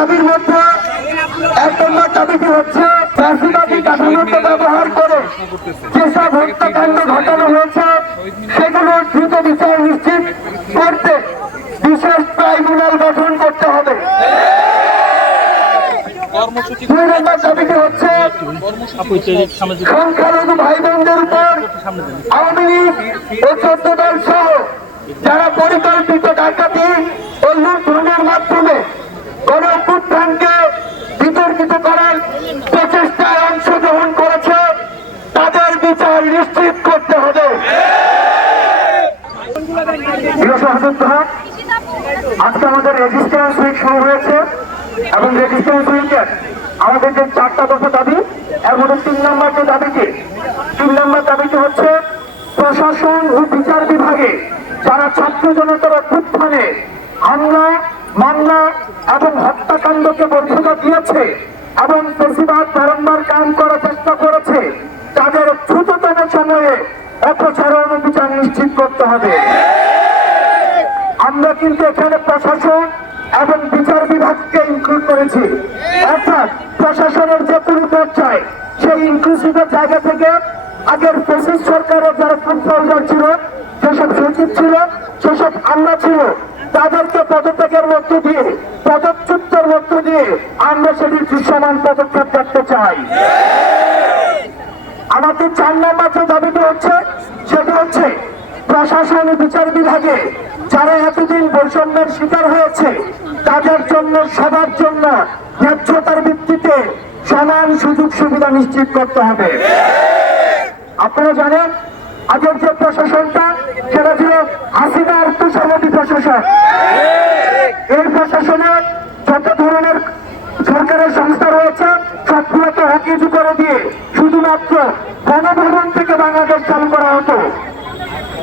দাবির মধ্যে 1 নম্বর দাবিটি হচ্ছে ফ্যাসিবাদী কাঠামোকে ব্যবহার করে যেসব হত্যাকাণ্ড ঘটানো হয়েছে সেগুলোর দ্রুত বিচার নিশ্চিত করতে বিশেষ ট্রাইব্যুনাল গঠন করতে হবে। 2 নম্বর দাবিটি হচ্ছে সংখ্যালঘু ভাই বোনদের উপর আওয়ামী লীগ ও 14 দল সহ যারা পরিকল্পিত ডাকাতি ও লুণ্ঠনের মাধ্যমে গণঅভ্যুত্থানকে বিতর্কিত করার প্রচেষ্টায় অংশগ্রহণ করেছে তাদের বিচার নিশ্চিত করতে হবে। আজকে আমাদের রেজিস্ট্যান্স উইক শুরু হয়েছে এবং রেজিস্ট্যান্স উইকের আমাদের যে 4টা দফা দাবি এর মধ্যে 3 নম্বর যে দাবিটি 3 নম্বর দাবিটি হচ্ছে প্রশাসন ও বিচার বিভাগে যারা ছাত্র জনতার অভ্যুত্থানে হামলা মামলা এবং হত্যাকাণ্ডকে বৈধতা দিয়েছে এবং ফ্যাসিবাদ বারংবার কায়েম করার চেষ্টা করেছে তাদের দ্রুততম সময়ে অপসারণ ও বিচার নিশ্চিত করতে হবে। আমরা কিন্তু এখানে প্রশাসন এবং বিচার বিভাগকে ইনক্লুড করেছি, অর্থাৎ প্রশাসনের যে কোনো পর্যায়ে সেই ইনক্লুসিভের জায়গা থেকে আগের ফ্যাসিস্ট সরকারের যারা ফুটফলদার ছিল, যেসব সচিব ছিল, সেসব আমলা ছিল, তাদেরকে পদত্যাগের মধ্য দিয়ে পদচ্যুতের মধ্য দিয়ে আমরা সেটির দৃশ্যমান পদক্ষেপ দেখতে চাই। আমাদের 4 নম্বর যে দাবিটি হচ্ছে সেটি হচ্ছে প্রশাসন ও বিচার বিভাগে যারা এতদিন বৈষম্যের শিকার হয়েছে তাদের জন্য সবার জন্য ন্যায্যতার ভিত্তিতে সমান সুযোগ সুবিধা নিশ্চিত করতে হবে। আপনারা জানেন আগের যে প্রশাসনটা সেটা ছিল হাসিনার তুষামতি প্রশাসন। এই প্রশাসনে যত ধরনের সরকারের সংস্থা রয়েছে সবগুলোকে হকিজু করে দিয়ে শুধুমাত্র গণভবন থেকে বাংলাদেশ চালু করা হতো,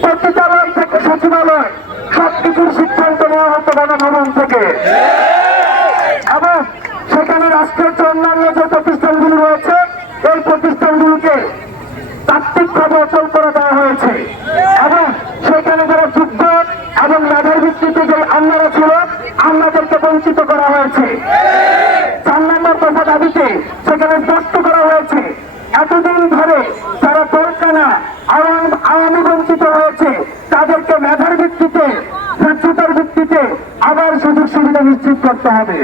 পতিতালয় থেকে সচিবালয় সবকিছুর সিদ্ধান্ত নেওয়া হতো গণভবন থেকে, এবং সেখানে রাষ্ট্রের যে অন্যান্য যে প্রতিষ্ঠানগুলো রয়েছে এই প্রতিষ্ঠানগুলোকে তাত্ত্বিকভাবে অচল করে দেওয়া হয়েছে এবং সেখানে যারা যোগ্য এবং মেধার ভিত্তিতে যে আমলারা ছিল আমলাদেরকে বঞ্চিত করা হয়েছে। 4 নম্বর দফা দাবিতে সেখানে স্পষ্ট করা হয়েছে এতদিন ধরে যারা দরকানা আওয়ামী বঞ্চিত হয়েছে তাদেরকে মেধার ভিত্তিতে ন্যায্যতার ভিত্তিতে আবার সুযোগ সুবিধা নিশ্চিত করতে হবে।